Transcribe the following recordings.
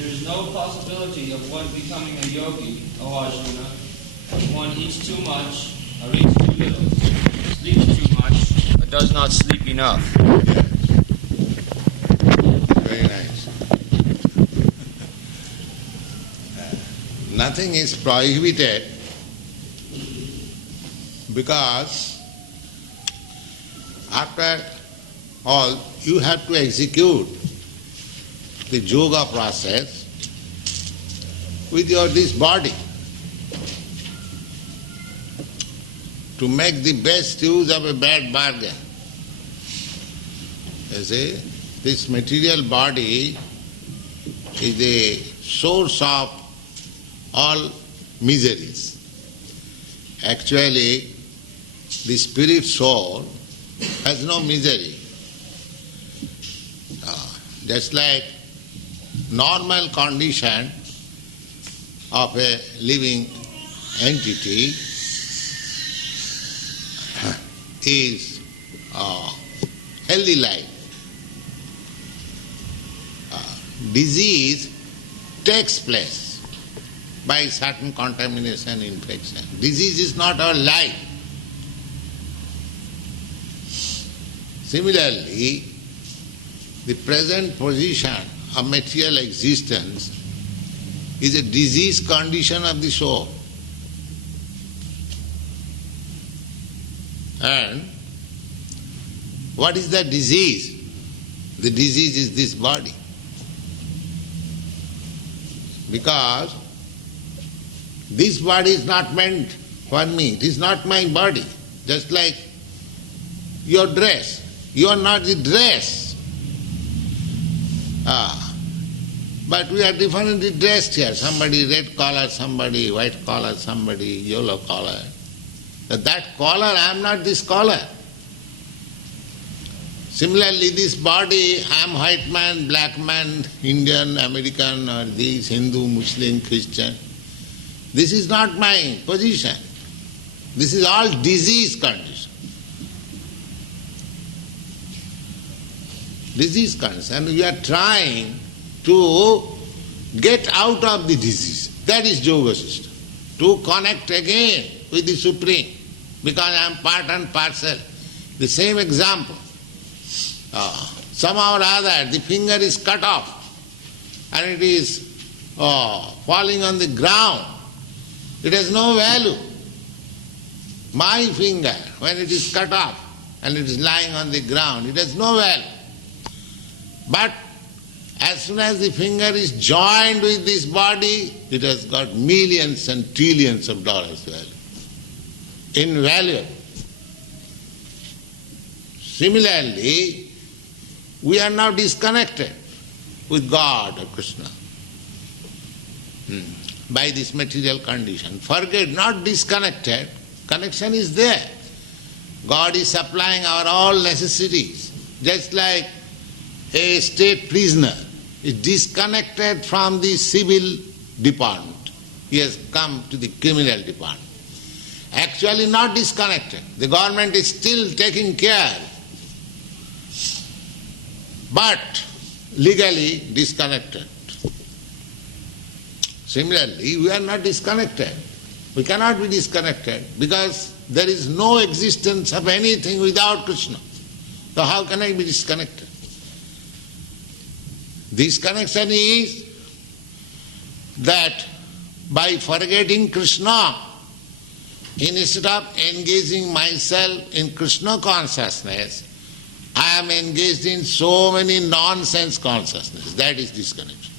There is no possibility of one becoming a yogi, O Arjuna, if one eats too much or eats too little, sleeps too much or does not sleep enough. Very nice. Nothing is prohibited because after all you have to execute the yoga process with this body to make the best use of a bad bargain. You see, this material body is the source of all miseries. Actually, the spirit soul has no misery. Just like normal condition of a living entity is healthy life. Disease takes place by certain contamination, infection. Disease is not our life. Similarly, the present position of material existence is a disease condition of the soul. And what is the disease? The disease is this body. Because this body is not meant for me. It is not my body. Just like your dress. You are not the dress. But we are differently dressed here. Somebody red collar, somebody white collar, somebody yellow collar. That collar, I am not this collar. Similarly, this body, I am white man, black man, Indian, American, or this, Hindu, Muslim, Christian. This is not my position. This is all disease condition. Disease condition. And we are trying to get out of the disease. That is yoga system. To connect again with the Supreme. Because I am part and parcel. The same example. Somehow or other the finger is cut off and it is falling on the ground. It has no value. My finger, when it is cut off and it is lying on the ground, it has no value. But as soon as the finger is joined with this body, it has got millions and trillions of dollars value. Invaluable. Similarly, we are now disconnected with God or Krishna by this material condition. Forget, not disconnected, connection is there. God is supplying our all necessities. Just like a state prisoner is disconnected from the civil department. He has come to the criminal department. Actually not disconnected. The government is still taking care, but legally disconnected. Similarly, we are not disconnected. We cannot be disconnected because there is no existence of anything without Krishna. So how can I be disconnected? This connection is that by forgetting Krishna, instead of engaging myself in Krishna consciousness, I am engaged in so many nonsense consciousness. That is disconnection.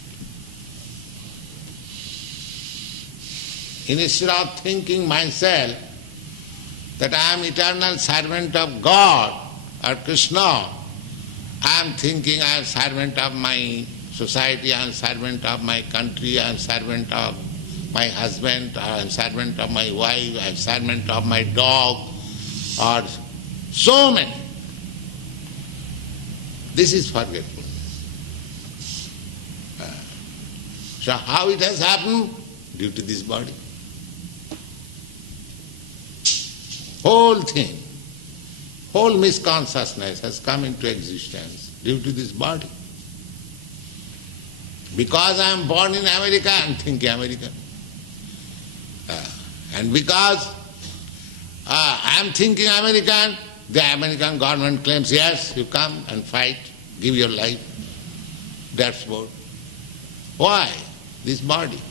Instead of thinking myself that I am eternal servant of God or Krishna, I am thinking I am servant of my society, I am servant of my country, I am servant of my husband, I am servant of my wife, I am servant of my dog, or so many. This is forgetfulness. So how it has happened? Due to this body. Whole thing, whole misconsciousness has come into existence due to this body. Because I am born in America, I am thinking American. And because I am thinking American, the American government claims, yes, you come and fight, give your life. That's what. Why? This body.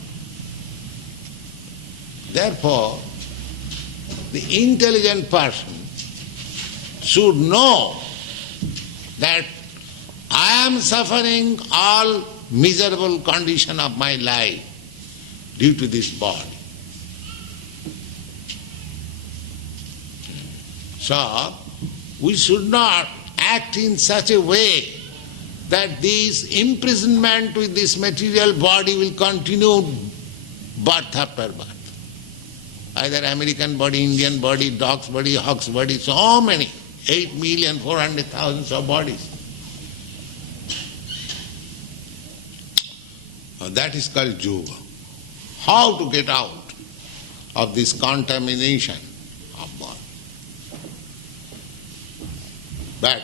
Therefore, the intelligent person should know that I am suffering all miserable condition of my life due to this body. So, we should not act in such a way that this imprisonment with this material body will continue birth after birth. Either American body, Indian body, dog's body, hog's body, so many, 8,400,000 of bodies. That is called yoga. How to get out of this contamination of body. But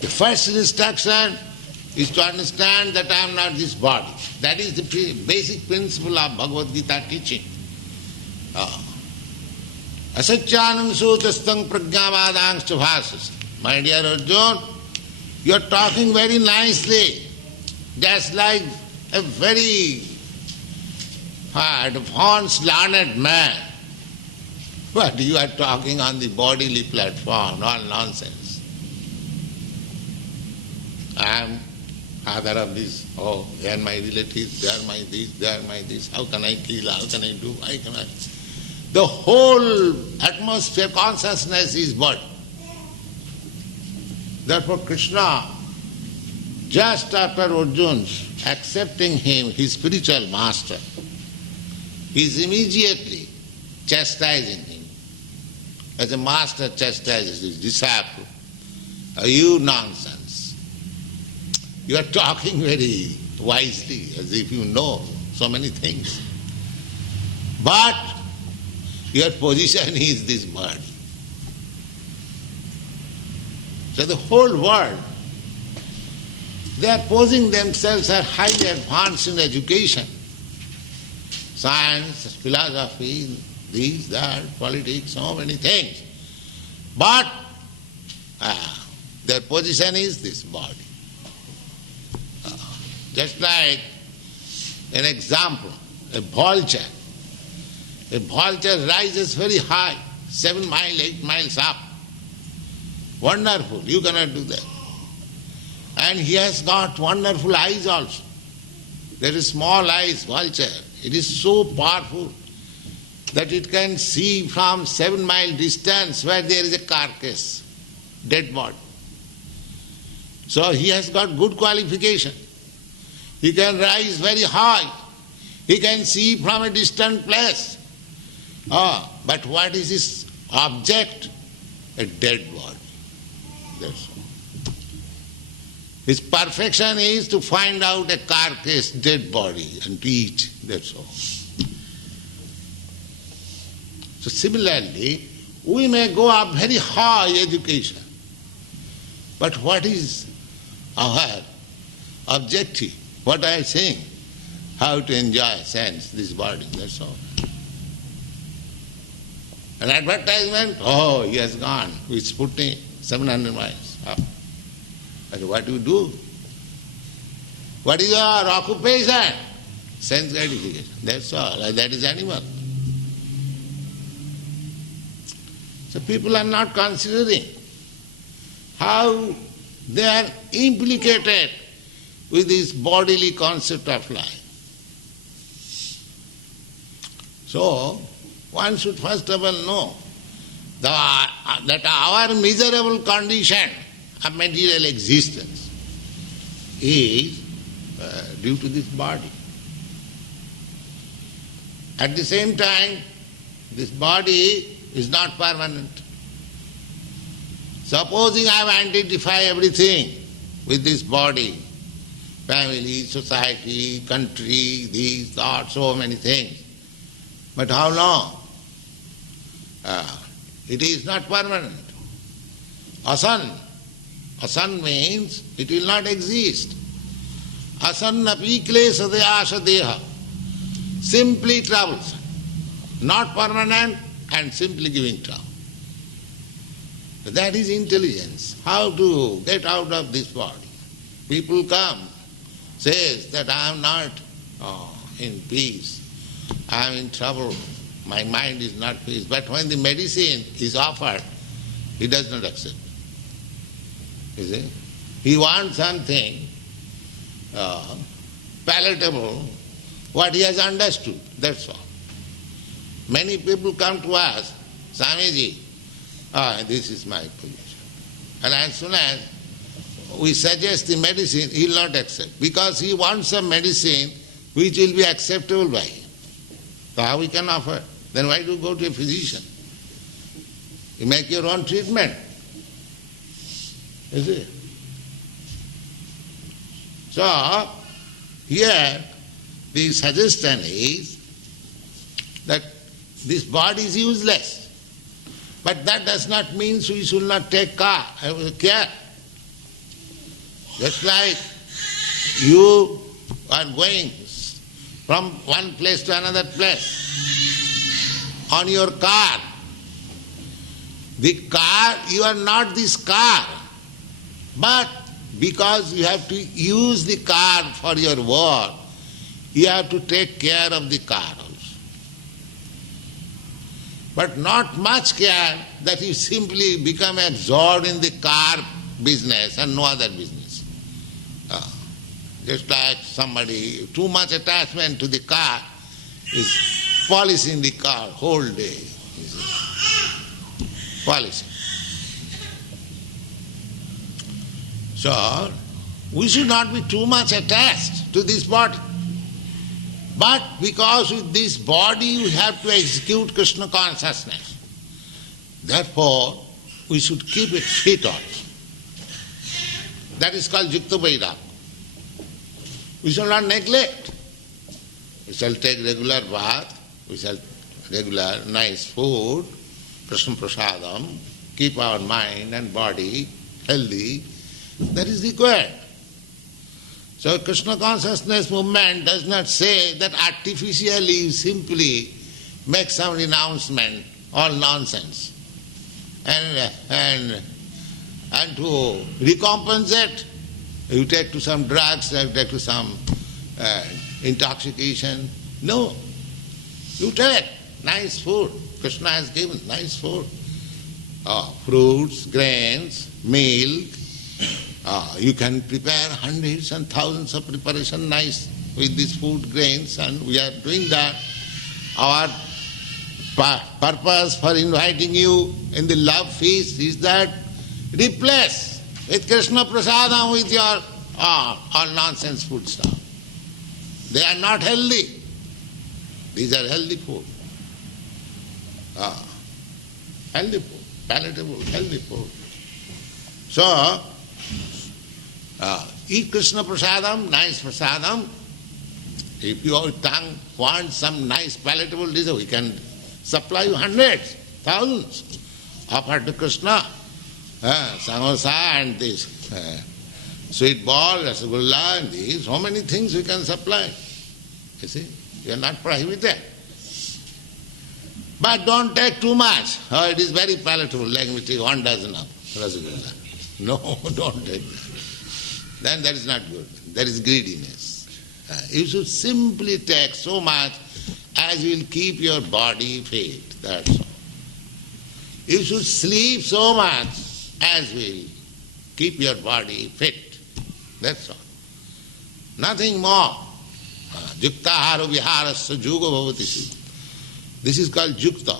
the first instruction is to understand that I am not this body. That is the basic principle of Bhagavad Gita teaching. Asacyanam sutastang prajnavadangscha bhasas. My dear Arjuna, you are talking very nicely, just like a very advanced, learned man. But you are talking on the bodily platform, all nonsense. I am father of this, they are my relatives, they are my this, they are my this, how can I kill, how can I do, how can I... The whole atmosphere, consciousness is body. Therefore Krishna, just after Arjuna's accepting him, his spiritual master, he is immediately chastising him. As a master chastises his disciple, you nonsense. You are talking very wisely, as if you know so many things. But your position is this body. So the whole world, they are posing themselves as highly advanced in education, science, philosophy, this, that, politics, so many things. But their position is this body. Just like an example, a vulture. A vulture rises very high, 7 miles, 8 miles up. Wonderful, you cannot do that. And he has got wonderful eyes also. There is small eyes, vulture. It is so powerful that it can see from 7 mile distance where there is a carcass, dead body. So he has got good qualification. He can rise very high. He can see from a distant place. But what is his object? A dead body. That's all. His perfection is to find out a carcass, dead body, and to eat. That's all. So similarly, we may go up very high education. But what is our objective? What I am saying? How to enjoy sense, this body, that's all. An advertisement, he has gone with Sputnik, 700 miles up. But what do you do? What is your occupation? Sense gratification, that's all. That is animal. So people are not considering how they are implicated with this bodily concept of life. So, one should first of all know that our miserable condition of material existence is due to this body. At the same time, this body is not permanent. Supposing I have identified everything with this body, family, society, country, these, thoughts, so many things. But how long? It is not permanent. Asan. Asan means it will not exist. asannapi klesha deha. Simply troublesome, not permanent and simply giving trouble. That is intelligence. How to get out of this body? People come, says that I am not in peace, I am in trouble, my mind is not peace. But when the medicine is offered, he does not accept. You see? He wants something palatable, what he has understood, that's all. Many people come to us, Swamiji, this is my position. And as soon as we suggest the medicine, he will not accept, because he wants some medicine which will be acceptable by him. So how we can offer? Then why do you go to a physician? You make your own treatment. You see? So, here the suggestion is that this body is useless. But that does not mean we should not take care. Just like you are going from one place to another place on your car. The car, you are not this car, but because you have to use the car for your work, you have to take care of the car also. But not much care that you simply become absorbed in the car business and no other business. Just like somebody, too much attachment to the car is polishing the car whole day. Polishing. So, we should not be too much attached to this body. But because with this body we have to execute Krishna consciousness, therefore we should keep it fit also. That is called yukta vairagya. We shall not neglect. We shall take regular bath, we shall regular nice food, Krishna prasadam, keep our mind and body healthy. That is required. So Krishna consciousness movement does not say that artificially you simply make some renouncement, all nonsense. And to recompensate, you take to some drugs, you take to some intoxication. No. You take nice food. Krishna has given nice food. Fruits, grains, milk. You can prepare hundreds and thousands of preparation nice with this food, grains, and we are doing that. Our purpose for inviting you in the love feast is that replace with Krishna prasadam with your all nonsense food stuff. They are not healthy. These are healthy food. Healthy food, palatable, healthy food. So, eat Krishna prasadam, nice prasadam. If your tongue wants some nice palatable dish, we can supply you hundreds, thousands. Offer to Krishna, samosa and this sweet ball, rasgulla and these, so many things we can supply. You see, we are not prohibited. But don't take too much. It is very palatable, like we take 1 dozen of rasgulla. No, don't take that. Then that is not good. That is greediness. You should simply take so much as will keep your body fit. That's all. You should sleep so much as will keep your body fit. That's all. Nothing more. Yukta haro viharasya juga bhavati. This is called yukta.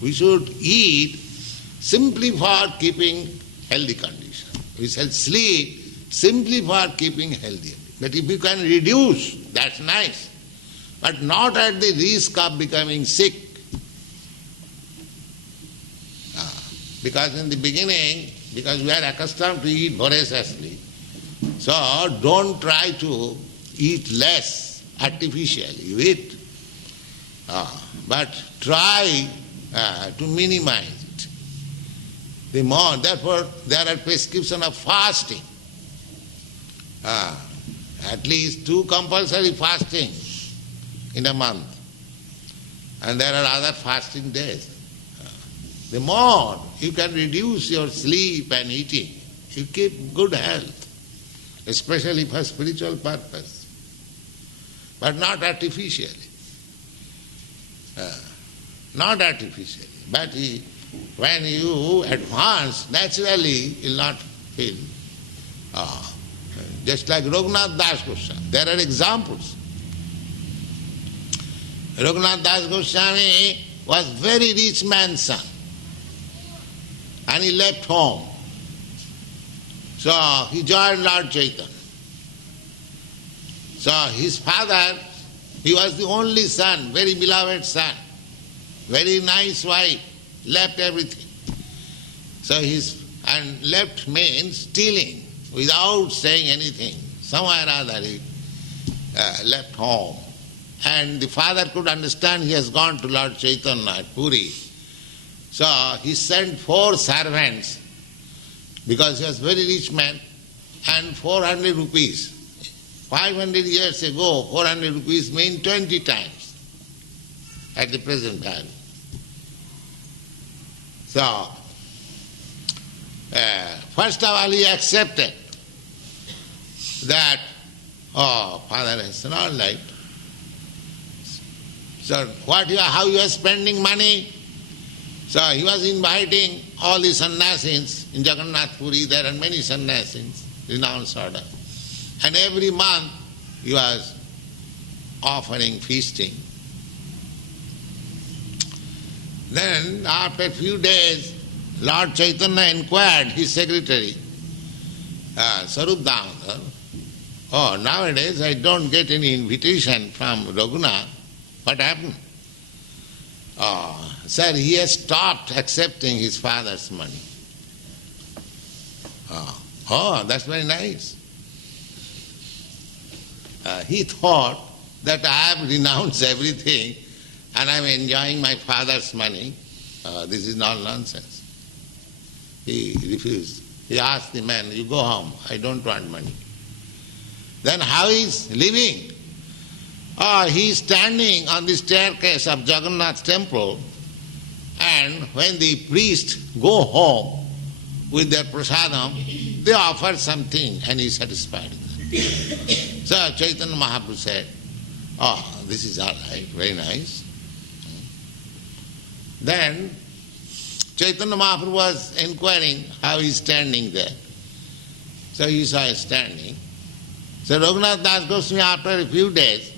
We should eat simply for keeping healthy condition. We shall sleep simply for keeping healthy. But if you can reduce, that's nice. But not at the risk of becoming sick. Because in the beginning, because we are accustomed to eat voraciously, so don't try to eat less artificially. You eat, but try to minimize it. The more, therefore, there are prescription of fasting. at least 2 compulsory fasting in a month. And there are other fasting days. The more you can reduce your sleep and eating, you keep good health, especially for spiritual purpose, but not artificially. Not artificially. But when you advance, naturally you will not feel. Just like Raghunath Das Goswami, there are examples. Raghunath Das Goswami was very rich man's son, and he left home. So he joined Lord Chaitanya. So his father, he was the only son, very beloved son, very nice wife, left everything. So and left means stealing, without saying anything. Somewhere or other he left home. And the father could understand he has gone to Lord Chaitanya at Puri. So he sent 4 servants, because he was a very rich man, and 400 rupees. 500 years ago, 400 rupees mean 20 times at the present time. So, first of all he accepted that, father has said, all right. So how you are spending money? So he was inviting all the sannyasis in Jagannath Puri. There are many sannyasis, renounced order. And every month he was offering feasting. Then after a few days, Lord Chaitanya inquired his secretary, Sarup Damodar, nowadays I don't get any invitation from Raghunath. What happened? Sir, he has stopped accepting his father's money. That's very nice. He thought that I have renounced everything and I am enjoying my father's money. This is all nonsense. He refused. He asked the man, you go home, I don't want money. Then how he is living? He is standing on the staircase of Jagannath temple, and when the priests go home with their prasadam, they offer something and he is satisfied. So Chaitanya Mahaprabhu said, this is all right, very nice. Then Chaitanya Mahaprabhu was inquiring how he is standing there. So he saw him standing. So Raghunath Das Goswami, after a few days,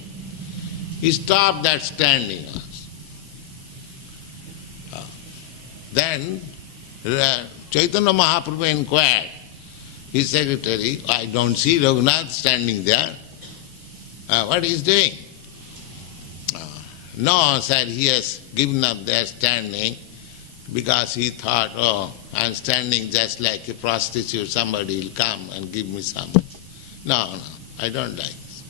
he stopped that standing. Then Chaitanya Mahaprabhu inquired his secretary, I don't see Raghunath standing there. What he is doing? No, sir, he has given up there standing because he thought, I'm standing just like a prostitute, somebody will come and give me some. No, I don't like this.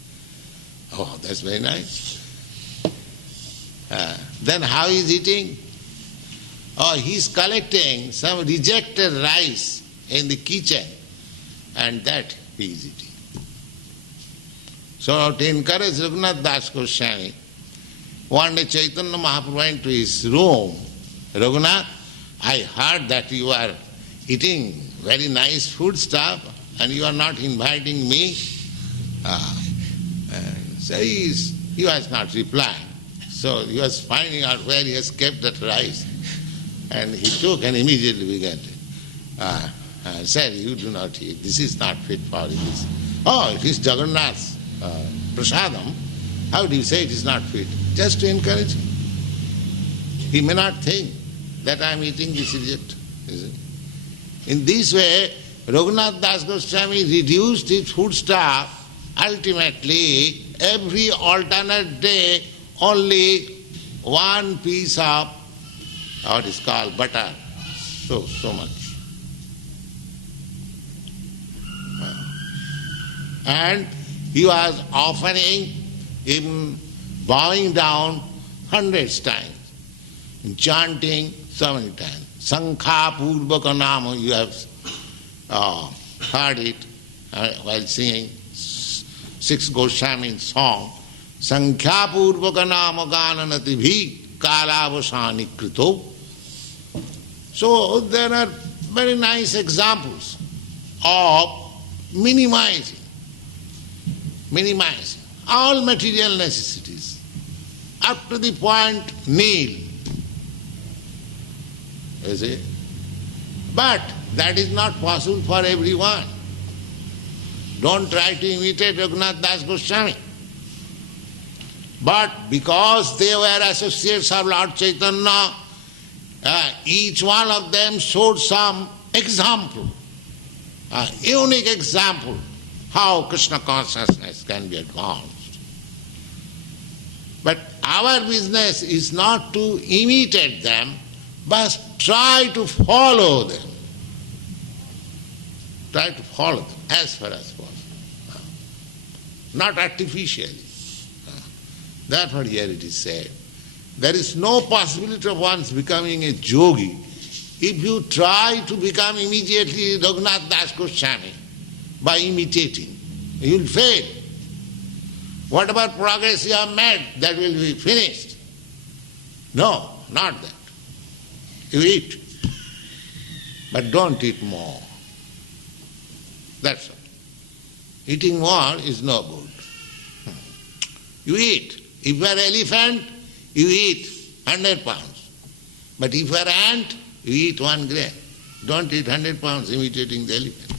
That's very nice. Then how he is eating? He is collecting some rejected rice in the kitchen, and that he is eating. So to encourage Raghunath Das Goswami, one day Chaitanya Mahaprabhu went to his room. Raghunath, I heard that you are eating very nice food stuff and you are not inviting me. So he was not replying. So he was finding out where he has kept that rice. And he took and immediately began to said, you do not eat. This is not fit for you. It is Jagannath's prasadam. How do you say it is not fit? Just to encourage him. He may not think that I am eating this idiot. In this way, Raghunath Das Goswami reduced his food stuff. Ultimately, every alternate day, only one piece of what is called butter. So much. And he was offering, even bowing down hundreds times, chanting so many times. Sankha Purvaka Nama, you have heard it while singing. 6 Goswami song, Sankhya Purvaka Nama Gananati Bhi Kalavasani Krito. So there are very nice examples of minimizing all material necessities up to the point nil. You see? But that is not possible for everyone. Don't try to imitate Raghunath Das Goswami. But because they were associates of Lord Chaitanya, each one of them showed some example, a unique example, how Krishna consciousness can be advanced. But our business is not to imitate them, but try to follow them. Try to follow them as far as possible. Not artificially. Therefore here it is said, there is no possibility of one's becoming a yogi if you try to become immediately Raghunath Das Goswami by imitating. You will fail. Whatever progress you have made, that will be finished. No, not that. You eat, but don't eat more. That's all. Eating more is no good. You eat. If you are elephant, you eat 100 pounds. But if you are ant, you eat 1 grain. Don't eat 100 pounds imitating the elephant.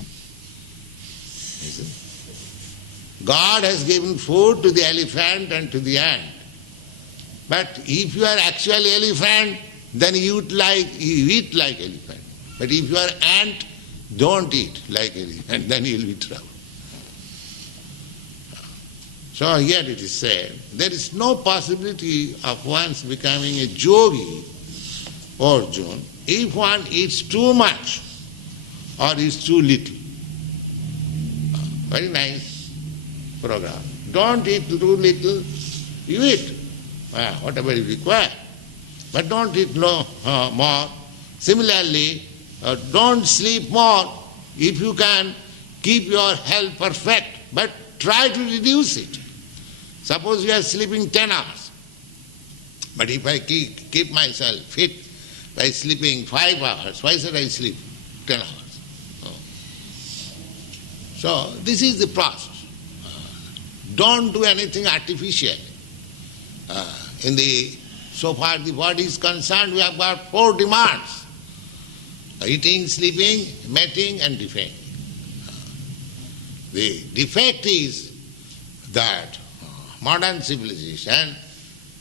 God has given food to the elephant and to the ant. But if you are actually elephant, then you eat like elephant. But if you are ant, don't eat like elephant, then you will be trouble. So here it is said, there is no possibility of one's becoming a yogi, Arjuna, if one eats too much or eats too little. Very nice program. Don't eat too little, you eat whatever is required, but don't eat more. Similarly, don't sleep more if you can keep your health perfect, but try to reduce it. Suppose you are sleeping 10 hours, but if I keep myself fit by sleeping 5 hours, why should I sleep 10 hours? So this is the process. Don't do anything artificial. So far the body is concerned, we have got 4 demands: eating, sleeping, mating and defecting. The defect is that modern civilization,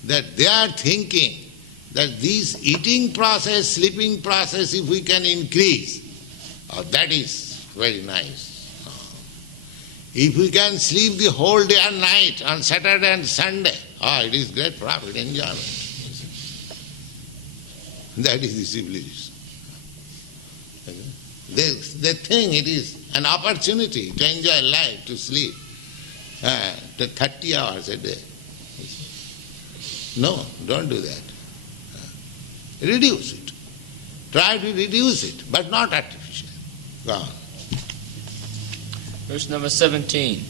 that they are thinking that this eating process, sleeping process, if we can increase, that is very nice. If we can sleep the whole day and night on Saturday and Sunday, it is great profit, enjoyment. That is the civilization. They think it is an opportunity to enjoy life, to sleep 30 hours a day. No, don't do that. Reduce it. Try to reduce it, but not artificial. Go on. Verse number 17.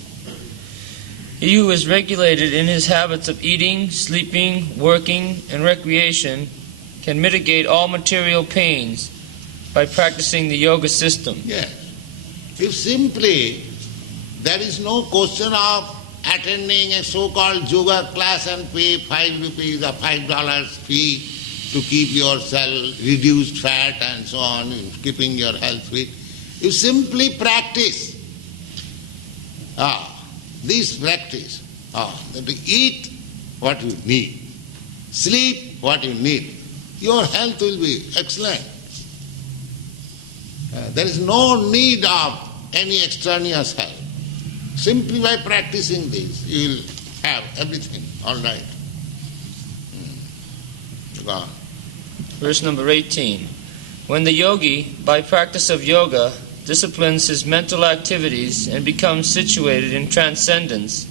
He who is regulated in his habits of eating, sleeping, working, and recreation can mitigate all material pains by practicing the yoga system. Yes. If simply there is no question of attending a so-called yoga class and pay 5 rupees or $5 fee to keep yourself reduced fat and so on, keeping your health fit, you simply practice this practice, that you eat what you need, sleep what you need, your health will be excellent. There is no need of any extraneous help. Simply by practicing this, you will have everything all right. Go on. Verse number 18. When the yogi, by practice of yoga, disciplines his mental activities and becomes situated in transcendence,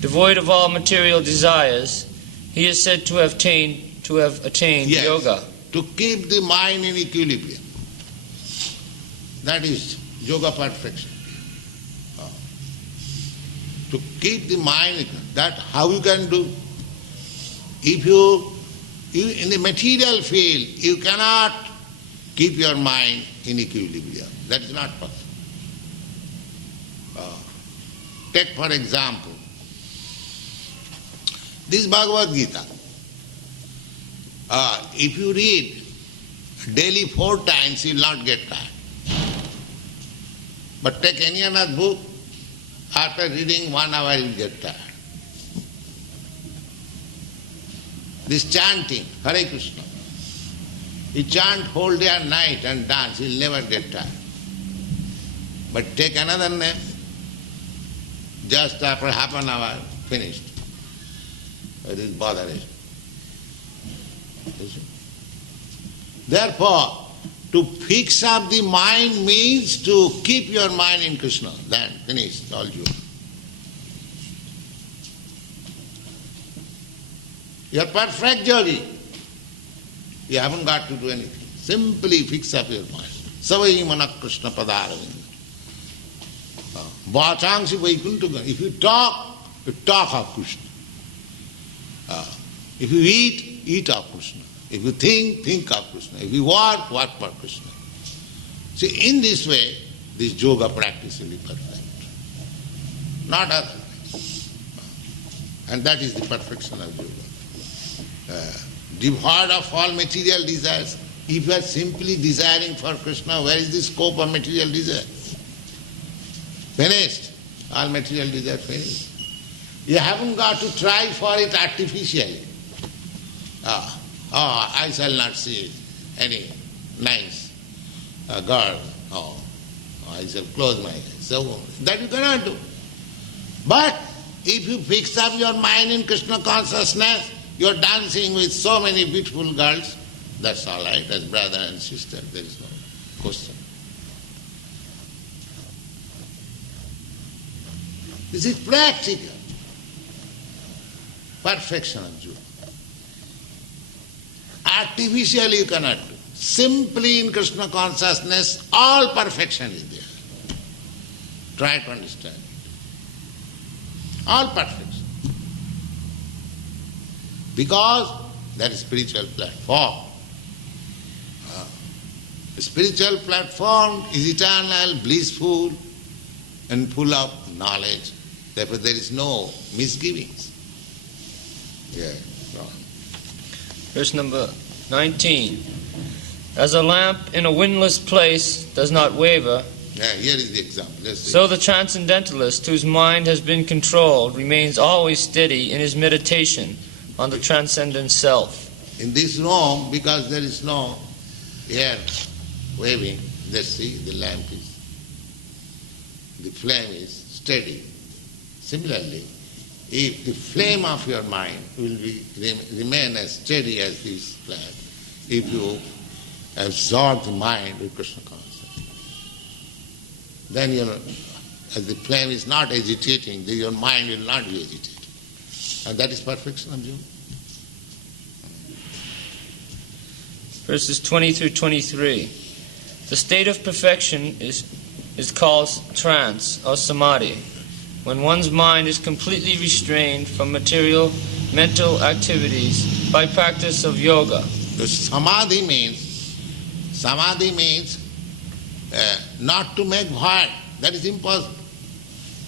devoid of all material desires, he is said to have attained Yes, yoga. to keep the mind in equilibrium. That is yoga perfection. to keep the mind, that how you can do? If you in the material field, you cannot keep your mind in equilibrium. That is not possible. Take for example, this Bhagavad Gita. If you read daily 4 times, you will not get tired. But take any other book, after reading 1 hour, you will get tired. This chanting, Hare Krishna, you chant whole day and night and dance, you will never get tired. But take another name, just after half an hour, finished. It is bothering. Therefore, to fix up the mind means to keep your mind in Krishna. Then finished, all you. You are perfect yogi. You haven't got to do anything. Simply fix up your mind. Savai mana Krishna padaravinda. Vachangsi vaikuntaga. If you talk of Krishna. If you eat of Krishna. If you think of Krishna. If you work for Krishna. See, in this way, this yoga practice will be perfect. Not otherwise. And that is the perfection of yoga. Devoid of all material desires. If you are simply desiring for Krishna, where is the scope of material desire? Finished. All material desire finished. You haven't got to try for it artificially. I shall not see any nice girl. I shall close my eyes. So that you cannot do. But if you fix up your mind in Krishna consciousness, you are dancing with so many beautiful girls, that's all right, as brother and sister, there is no question. This is practical. Perfection of yoga. Artificially you cannot do. Simply in Krishna consciousness, all perfection is there. Try to understand it. All perfection. Because that is spiritual platform. The spiritual platform is eternal, blissful, and full of knowledge. Therefore there is no misgivings. Yeah, go on. Verse number 19. As a lamp in a windless place does not waver, Here is the example. so the transcendentalist whose mind has been controlled remains always steady in his meditation on the transcendent self. In this room, because there is no air waving, let's see, the lamp is, the flame is steady. Similarly, if the flame of your mind will remain as steady as this flame, if you absorb the mind with Krishna consciousness, then as the flame is not agitating, then your mind will not be agitated. And that is perfection of yoga. Verses 20 through 23. The state of perfection is called trance or samadhi, when one's mind is completely restrained from material mental activities by practice of yoga. The samadhi means not to make void. That is impossible.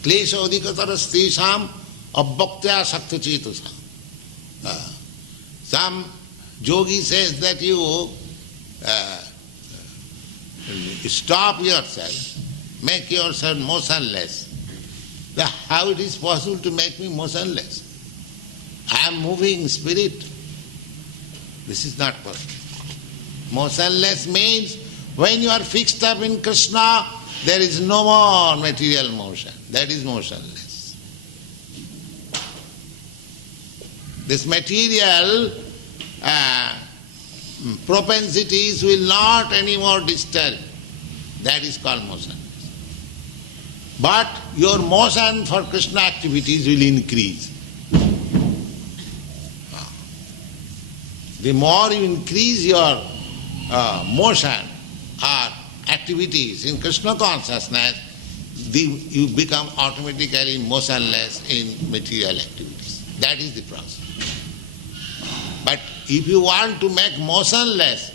Klesha adhikataras tesam abhaktya sakta chetasam. Some yogi says that you stop yourself, make yourself motionless. How it is possible to make me motionless? I am moving spirit. This is not possible. Motionless means when you are fixed up in Krishna, there is no more material motion. That is motionless. This material propensities will not anymore disturb. That is called motionless. But your motion for Krishna activities will increase. The more you increase your motion or activities in Krishna consciousness, you become automatically motionless in material activities. That is the process. But if you want to make motionless,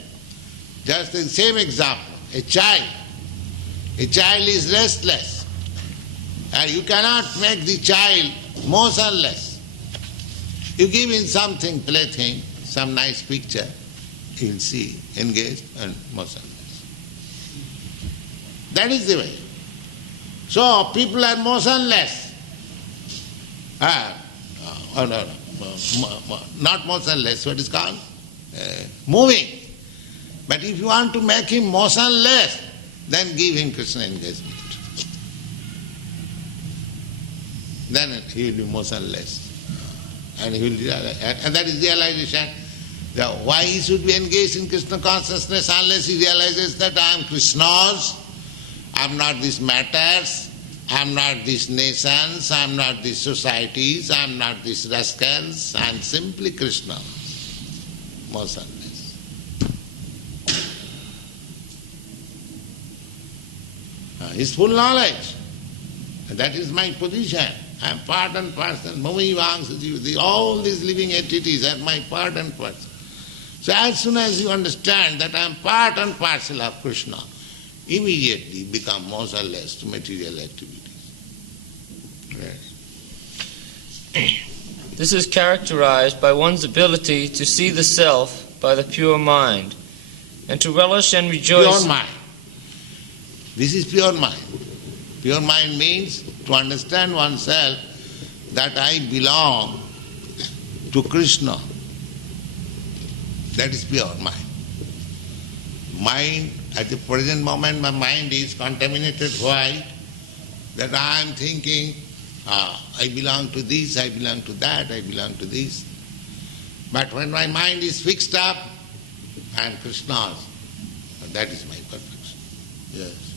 just the same example, a child is restless, and you cannot make the child motionless. You give him something, plaything, some nice picture, he will see, engaged and motionless. That is the way. So people are motionless. Not motionless, what is called? Moving. But if you want to make him motionless, then give him Krishna engagement. Then he will be motionless. And he will realize, and that is realization. Why he should be engaged in Krishna consciousness unless he realizes that I am Krishna's, I am not these matters, I am not these nations, I am not these societies, I am not these rascals, I am simply Krishna, motionless. His full knowledge. That is my position. I am part and parcel. All these living entities are my part and parcel. So as soon as you understand that I am part and parcel of Krishna, immediately become motionless to material activities. Yes. This is characterized by one's ability to see the self by the pure mind, and to relish and rejoice. Pure mind. This is pure mind. Pure mind means to understand oneself that I belong to Krishna. That is pure mind. Mind, at the present moment my mind is contaminated. Why? That I am thinking, I belong to this, I belong to that, I belong to this. But when my mind is fixed up, I am Krishna's. That is my perfection. Yes.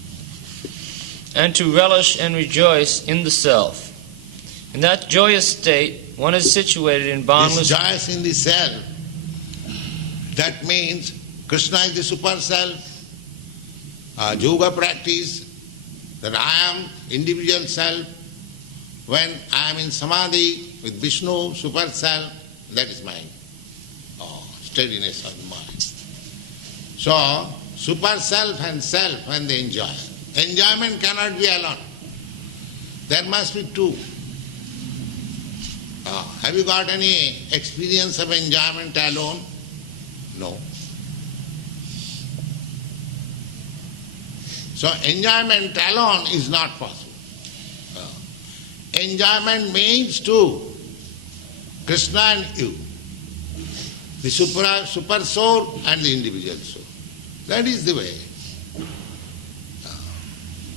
And to relish and rejoice in the self. In that joyous state, one is situated in boundless... This joyous in the self, that means Krishna is the super self. Yoga practice, that I am individual self. When I am in samadhi with Vishnu, super self, that is my steadiness of the mind. So, super self and self when they enjoy. Enjoyment cannot be alone. There must be two. Have you got any experience of enjoyment alone? No. So enjoyment alone is not possible. Enjoyment means two, Krishna and you, the super soul and the individual soul. That is the way.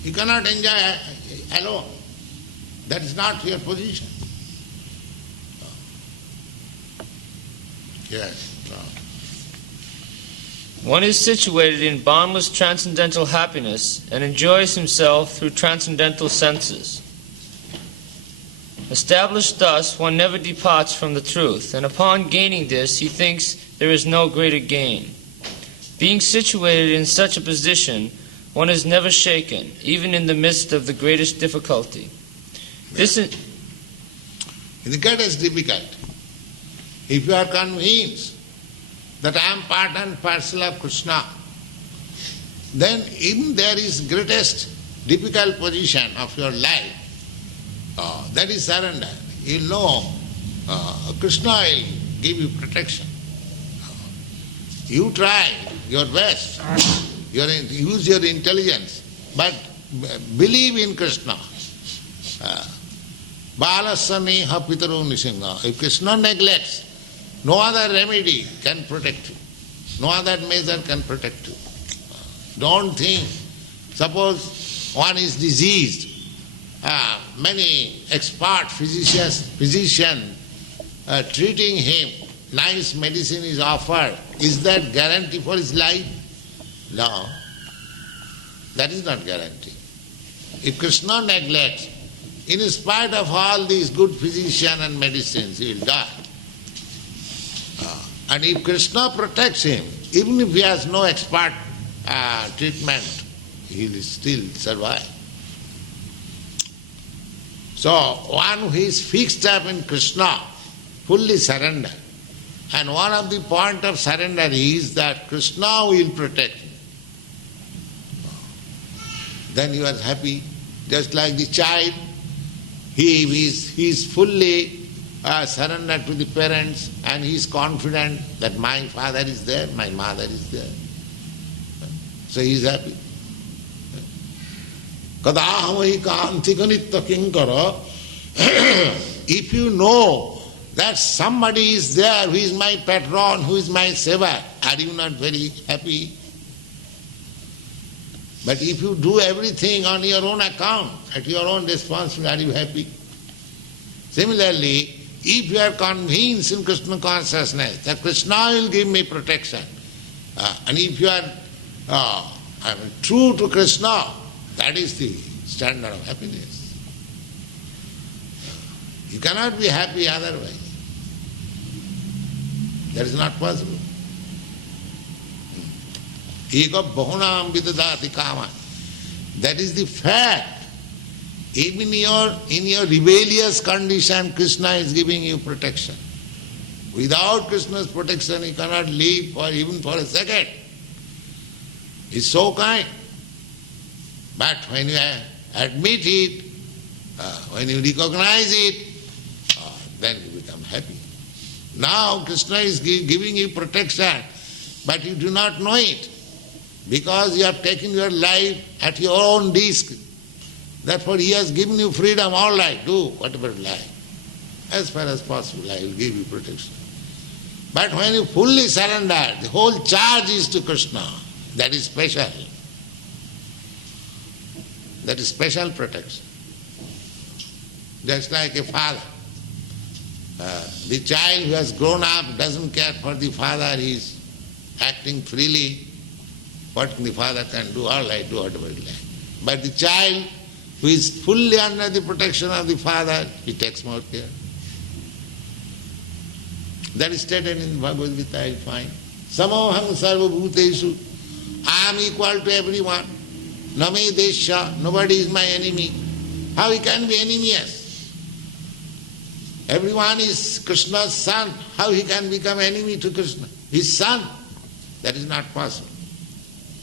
You cannot enjoy alone. That is not your position. Yes. One is situated in boundless transcendental happiness and enjoys himself through transcendental senses. Established thus, one never departs from the truth, and upon gaining this, he thinks there is no greater gain. Being situated in such a position, one is never shaken, even in the midst of the greatest difficulty. This is in the greatest difficulty. If you are convinced that I am part and parcel of Krishna, then even there is greatest difficult position of your life, that is surrender. You know Krishna will give you protection. You try your best, use your intelligence, but believe in Krishna. Balasani hapitaro nisingha. If Krishna neglects, no other remedy can protect you. No other measure can protect you. Don't think. Suppose one is diseased. Many expert physicians treating him, nice medicine is offered. Is that guarantee for his life? No. That is not guarantee. If Krishna neglects, in spite of all these good physicians and medicines, he will die. And if Krishna protects him, even if he has no expert treatment, he will still survive. So one who is fixed up in Krishna, fully surrender. And one of the point of surrender is that Krishna will protect me. Then you are happy, just like the child. He is fully surrendered to the parents and he is confident that my father is there, my mother is there. So he is happy. Kadahamahi kantikanitya kinkara. If you know that somebody is there who is my patron, who is my saver, are you not very happy? But if you do everything on your own account, at your own responsibility, are you happy? Similarly, if you are convinced in Krishna consciousness that Krishna will give me protection, and if you are true to Krishna, that is the standard of happiness. You cannot be happy otherwise. That is not possible. Eka bahunam vidadati kama. That is the fact. Even in your rebellious condition, Krishna is giving you protection. Without Krishna's protection, you cannot live even for a second. He is so kind. But when you admit it, when you recognize it, then you become happy. Now Krishna is giving you protection, but you do not know it, because you have taken your life at your own risk. Therefore he has given you freedom, all right, do whatever you like. As far as possible, I will give you protection. But when you fully surrender, the whole charge is to Krishna. That is special. That is special protection. Just like a father. The child who has grown up doesn't care for the father, he is acting freely. What the father can do, all right, do whatever he likes. But the child who is fully under the protection of the father, he takes more care. That is stated in Bhagavad Gita, you find. Samoham sarva bhuteshu. I am equal to everyone. Name desha, nobody is my enemy. How he can be envious? Everyone is Krishna's son. How he can become enemy to Krishna? His son. That is not possible.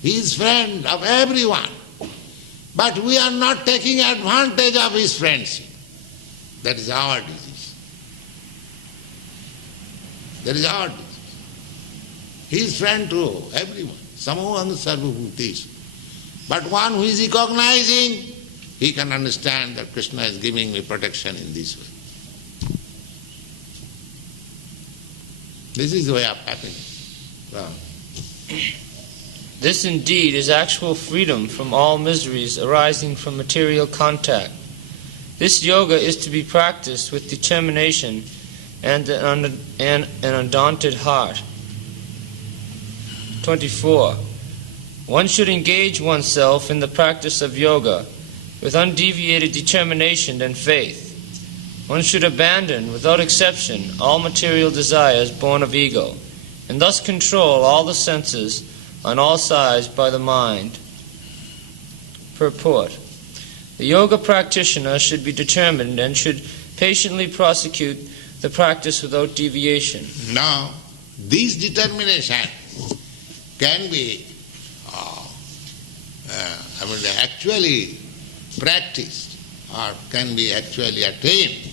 He is friend of everyone. But we are not taking advantage of his friendship. That is our disease. That is our disease. He is friend to everyone. Samoham sarva bhuteshu. But one who is recognizing, he can understand that Krishna is giving me protection in this way. This is the way of happiness. Wow. This indeed is actual freedom from all miseries arising from material contact. This yoga is to be practiced with determination and an undaunted heart. 24. One should engage oneself in the practice of yoga with undeviated determination and faith. One should abandon, without exception, all material desires born of ego, and thus control all the senses on all sides by the mind. Purport. The yoga practitioner should be determined and should patiently prosecute the practice without deviation. Now, this determination can be actually practiced or can be actually attained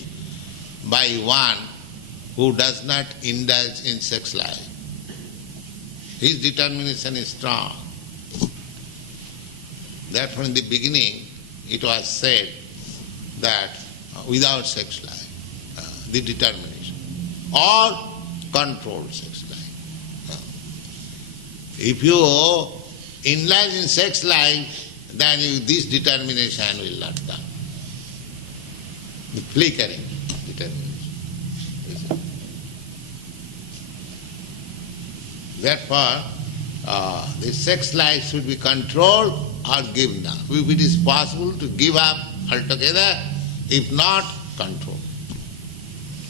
by one who does not indulge in sex life. His determination is strong. Therefore in the beginning it was said that without sex life, the determination, or controlled sex life. If you indulge in sex life, then this determination will not come. The flickering determination. Therefore, the sex life should be controlled or given up. If it is possible to give up altogether, if not, control.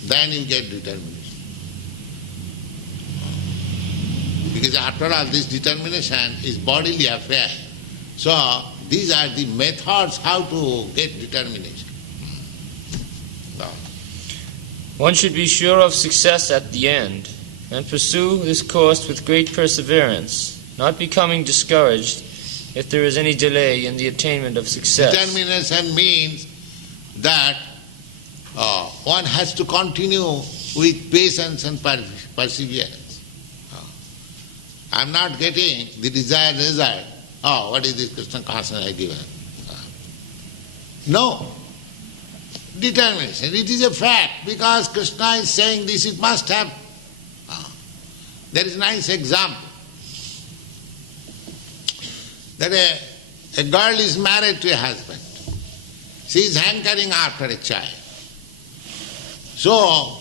Then you get determination. Because after all, this determination is bodily affair. So, these are the methods how to get determination. One should be sure of success at the end, and pursue this course with great perseverance, not becoming discouraged if there is any delay in the attainment of success. Determination means that one has to continue with patience and perseverance. I'm not getting the desired result. Oh, what is this Krishna consciousness I given? No. Determination. It is a fact because Krishna is saying this, it must happen. There is a nice example. That a girl is married to a husband. She is hankering after a child. So,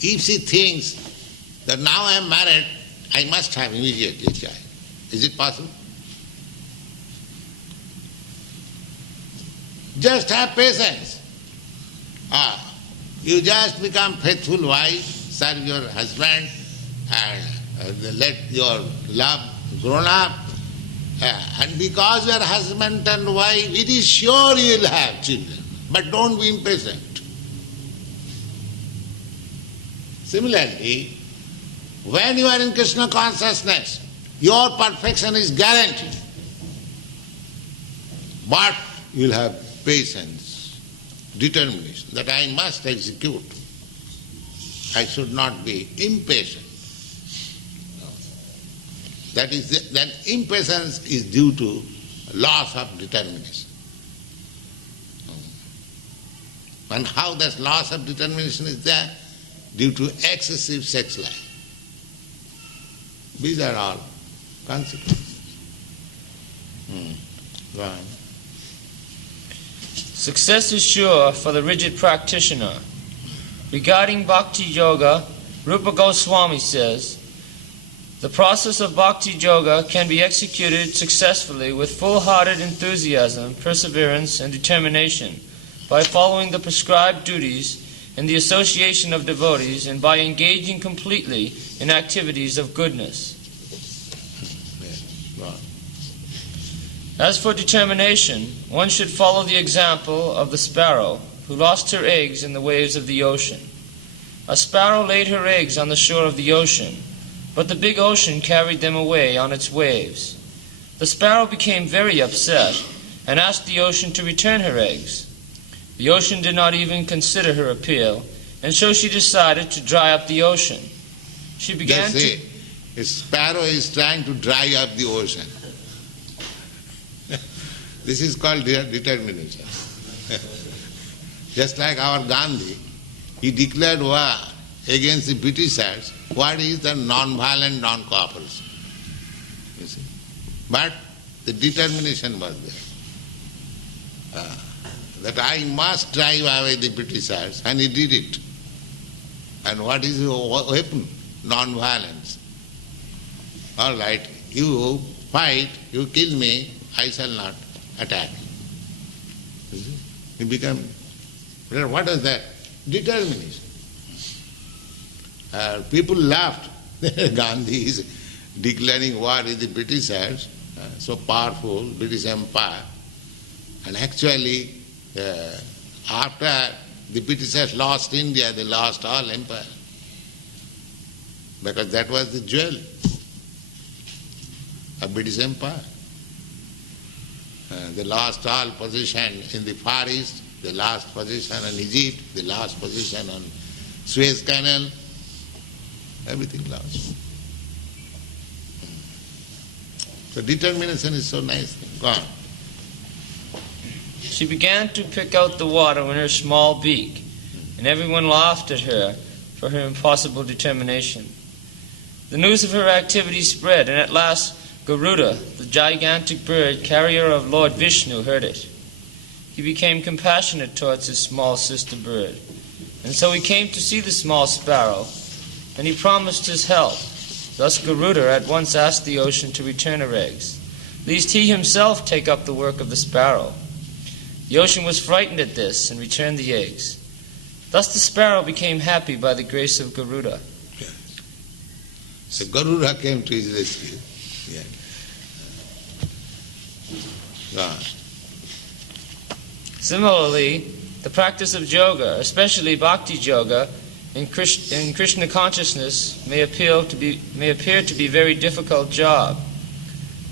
if she thinks that now I am married, I must have immediately a child. Is it possible? Just have patience. You just become faithful wife, serve your husband, and let your love grow up. And because you are husband and wife, it is sure you will have children. But don't be impatient. Similarly, when you are in Krishna consciousness, your perfection is guaranteed. But you will have patience, determination, that I must execute. I should not be impatient. That impatience is due to loss of determination. And how that loss of determination is there? Due to excessive sex life. These are all consequences. Go on. Success is sure for the rigid practitioner. Regarding bhakti yoga, Rupa Goswami says, the process of bhakti yoga can be executed successfully with full-hearted enthusiasm, perseverance, and determination by following the prescribed duties in the association of devotees and by engaging completely in activities of goodness. As for determination, one should follow the example of the sparrow who lost her eggs in the waves of the ocean. A sparrow laid her eggs on the shore of the ocean, but the big ocean carried them away on its waves. The sparrow became very upset and asked the ocean to return her eggs. The ocean did not even consider her appeal, and so she decided to dry up the ocean. She began to... A sparrow is trying to dry up the ocean. This is called determination. Just like our Gandhi, he declared war against the Britishers. What is the non-violent non-cooperation? You see? But the determination was there. That I must drive away the Britishers, and he did it. And what is your weapon? Non-violence. All right, you fight, you kill me, I shall not attack. You see? He became, what is that? Determination. People laughed. Gandhi is declaring war with the Britishers, so powerful, British Empire. And actually, after the Britishers lost India, they lost all empire. Because that was the jewel of British Empire. They lost all position in the Far East, they lost position in Egypt, they lost position on Suez Canal, everything lost. So determination is so nice. Go on. She began to pick out the water in her small beak, and everyone laughed at her for her impossible determination. The news of her activity spread, and at last Garuda, the gigantic bird carrier of Lord Vishnu, heard it. He became compassionate towards his small sister bird, and so he came to see the small sparrow, and he promised his help. Thus Garuda at once asked the ocean to return her eggs, lest he himself take up the work of the sparrow. The ocean was frightened at this and returned the eggs. Thus the sparrow became happy by the grace of Garuda. Yes. So Garuda came to his rescue. Yes. God. Similarly, The practice of yoga, especially bhakti yoga, in Krishna consciousness may appear to be very difficult job.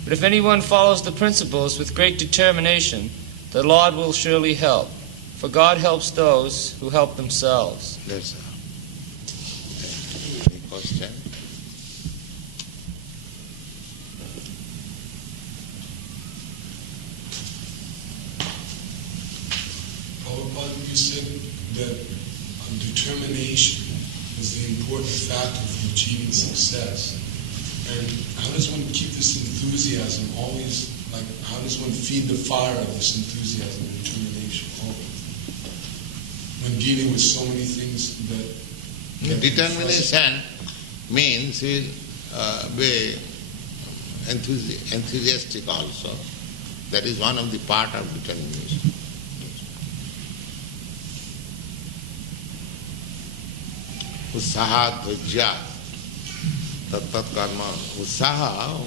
But if anyone follows the principles with great determination, the Lord will surely help. For God helps those who help themselves. That's all. Any question? Prabhupada, you said that determination is the important factor for achieving success. And how does one keep this enthusiasm always, like, how does one feed the fire of this enthusiasm and determination always? When dealing with so many things that... Determination means be enthusiastic also. That is one of the part of determination. Utsaha dhajya tad-karma. Utsaha,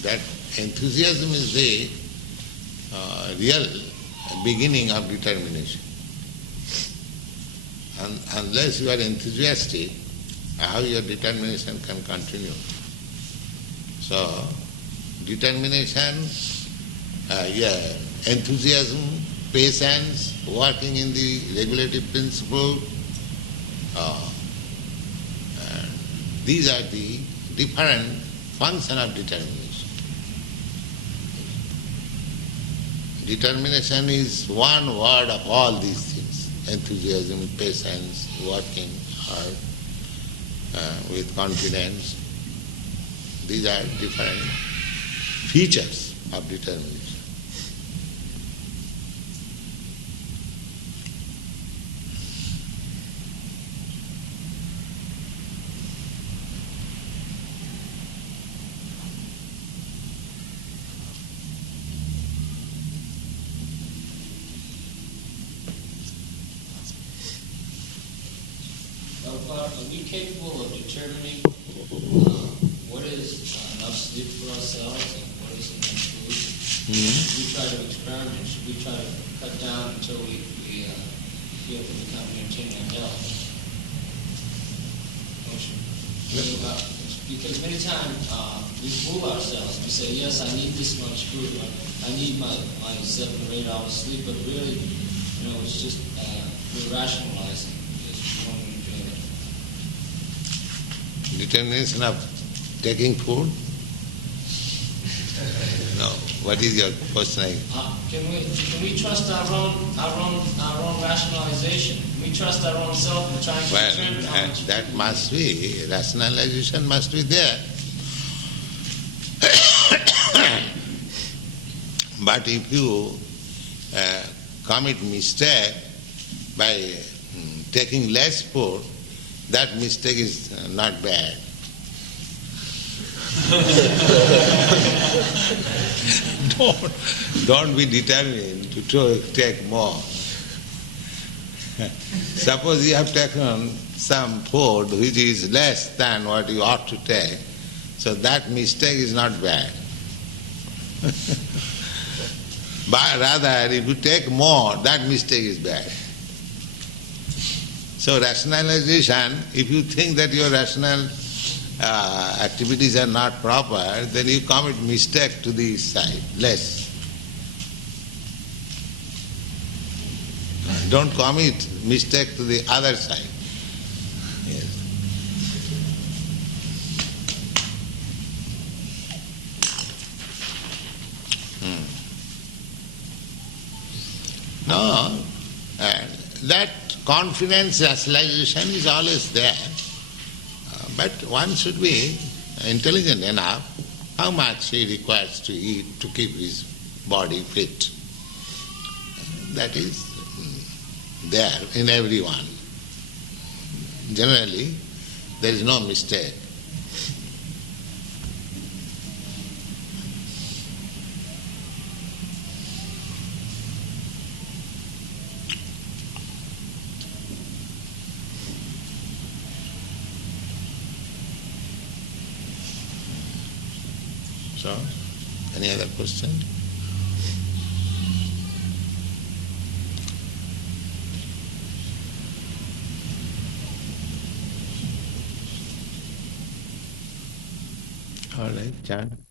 that enthusiasm is the real beginning of determination. And unless you are enthusiastic, how your determination can continue? So, determination, enthusiasm, patience, working in the regulative principle, these are the different functions of determination. Determination is one word of all these things. Enthusiasm, patience, working hard, with confidence. These are different features of determination. Are we capable of determining what is enough sleep for ourselves and what is enough food? Should we try to experiment? Should we try to cut down until we feel we become maintaining our health? Because many times we fool ourselves. We say, yes, I need this much food. I need my 7 or 8 hours sleep, but really, it's just we're rationalizing. Determination of taking food? No. What is your question? Can we trust our own rationalization? Can we trust our own self in trying to determine how much that must be, rationalization must be there. But if you commit mistake by taking less food, that mistake is not bad. Don't be determined to take more. Suppose you have taken some food which is less than what you ought to take, so that mistake is not bad. But rather, if you take more, that mistake is bad. So rationalization, if you think that your rational activities are not proper, then you commit mistake to the side, less. Don't commit mistake to the other side. Yes. No, that confidence rationalization is always there, but one should be intelligent enough how much he requires to eat to keep his body fit. That is there in everyone. Generally, there is no mistake. So, any other question? All right, chant.